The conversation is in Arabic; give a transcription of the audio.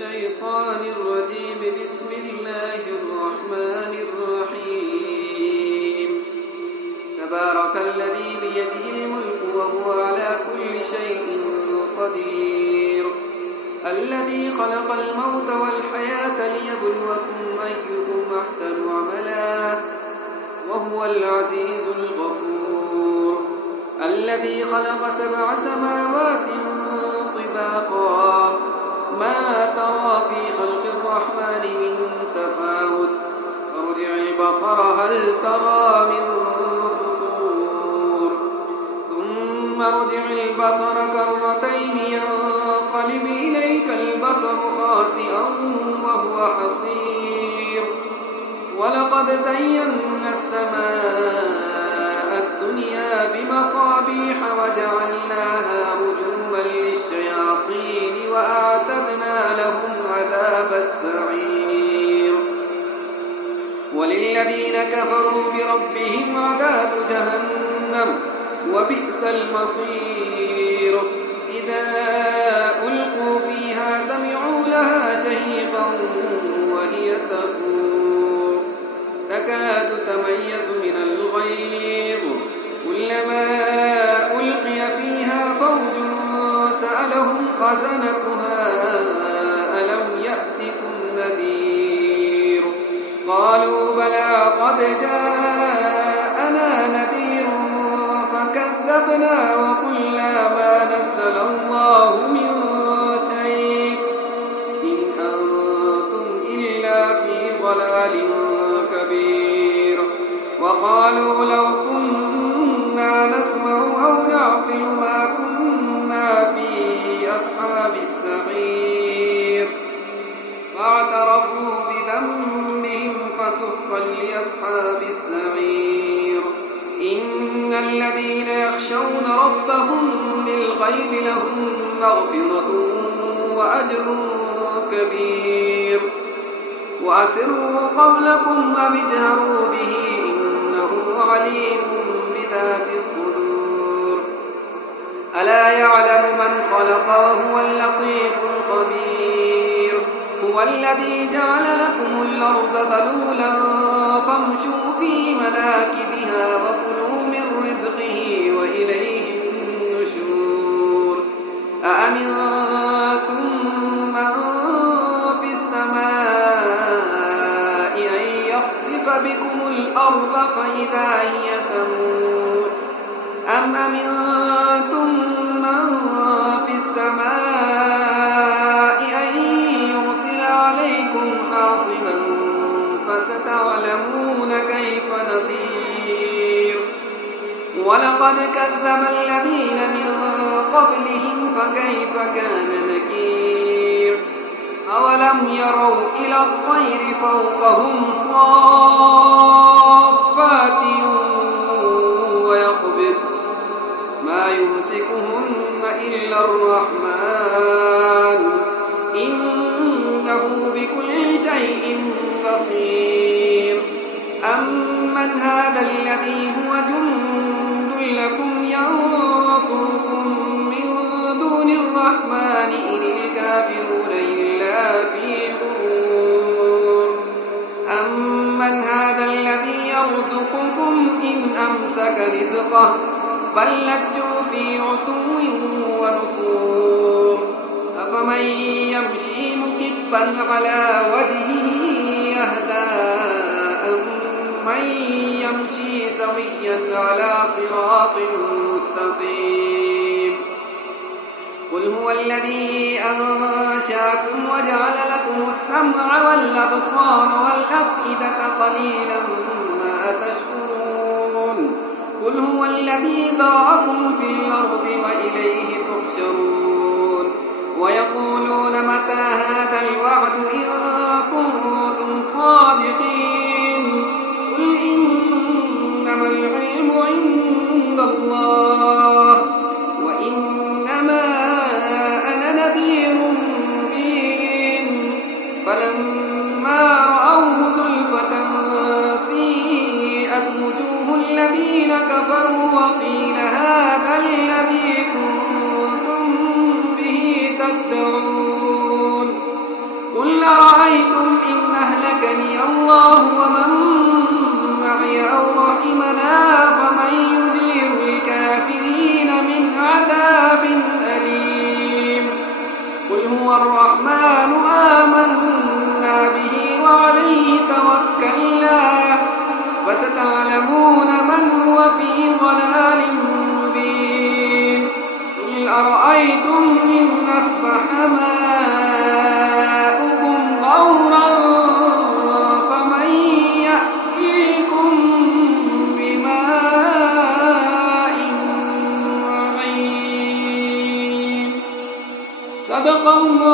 الشيطان الرجيم. بسم الله الرحمن الرحيم. تبارك الذي بيده الملك وهو على كل شيء قدير. الذي خلق الموت والحياة ليبلوكم أيكم أحسن عملا وهو العزيز الغفور. الذي خلق 7 سماوات طباقا ما ترى في خلق الرحمن من تفاوت فارجع البصر هل ترى من فطور ثم ارجع البصر كرتين ينقلب إليك البصر خاسئا وهو حصير. ولقد زينا السماء الدنيا بمصابيح وجعلناها رجوما للشياطين وأعتدنا لهم عذاب السعير. وللذين كفروا بربهم عذاب جهنم وبئس المصير. إذا ألقوا فيها سمعوا لها شهيقا وهي تفور تكاد تميز من الغيظ كلما ألقي فيها فوج سألهم خزنتها ألم يأتكم نذير قالوا بلى قد جاءنا نذير فكذبنا وقلنا ما نزل الله من شيء إن أنتم إلا في ضلال كبير. وقالوا لو كنا نسمع أو نعقل ما كنا في أصحاب السعير فاعترفوا بذنبهم فسحقا لأصحاب السعير. إن الذين يخشون ربهم بالغيب لهم مغفرة وأجر كبير. وأسروا قولكم أو اجهروا به إنه عليم بذات الصدور. ألا يعلم من خلق وهو اللطيف الخبير. هو الذي جعل لكم الأرض ذلولا فامشوا في مناكبها وكلوا من رزقه وإليه النشور. أأمنتم من في السماء أن يخسف بكم الأرض فإذا هي تمور أم أمنتم من في السماء أن يرسل عليكم حاصبا فستعلمون كيف نذير. ولقد كذب الذين من قبلهم فكيف كان نكير. أولم يروا إلى الطير فوقهم صافات ويقبض ما يمسكهن إلا الرحمن إنه بكل شيء بصير. أمن هذا الذي هو جند لكم ينصركم من دون الرحمن إن الكافرون إلا في غرور. أمن هذا الذي يرزقكم إن أمسك رزقه بل لجوا في عتو ونفور. أفمن يمشي مكبا على وجهه يهدى أمن يمشي سويا على صراط مستقيم. قل هو الذي أنشأكم وجعل لكم السمع والأبصار والأفئدة قليلا ما تشكرون. قل هو الذي ذرأكم في الأرض وإليه تحشرون. ويقولون متى هذا الوعد إن كنتم صادقين قل إنما العلم عند الله وإنما أنا نذير مبين. فلما رأوه زلفة سيئت وجوه الذين كفروا وقيل هذا الذي كنتم به تدعون. الله ومن معي أو رحمنا فمن يجير الكافرين من عذاب أليم قل هو الرحمن آمنا به وعليه توكلنا فستعلمون من هو في ضلال مبين قل أرأيتم إن أصبح ماؤكم غورا فمن يأتيكم بماء معين صدق الله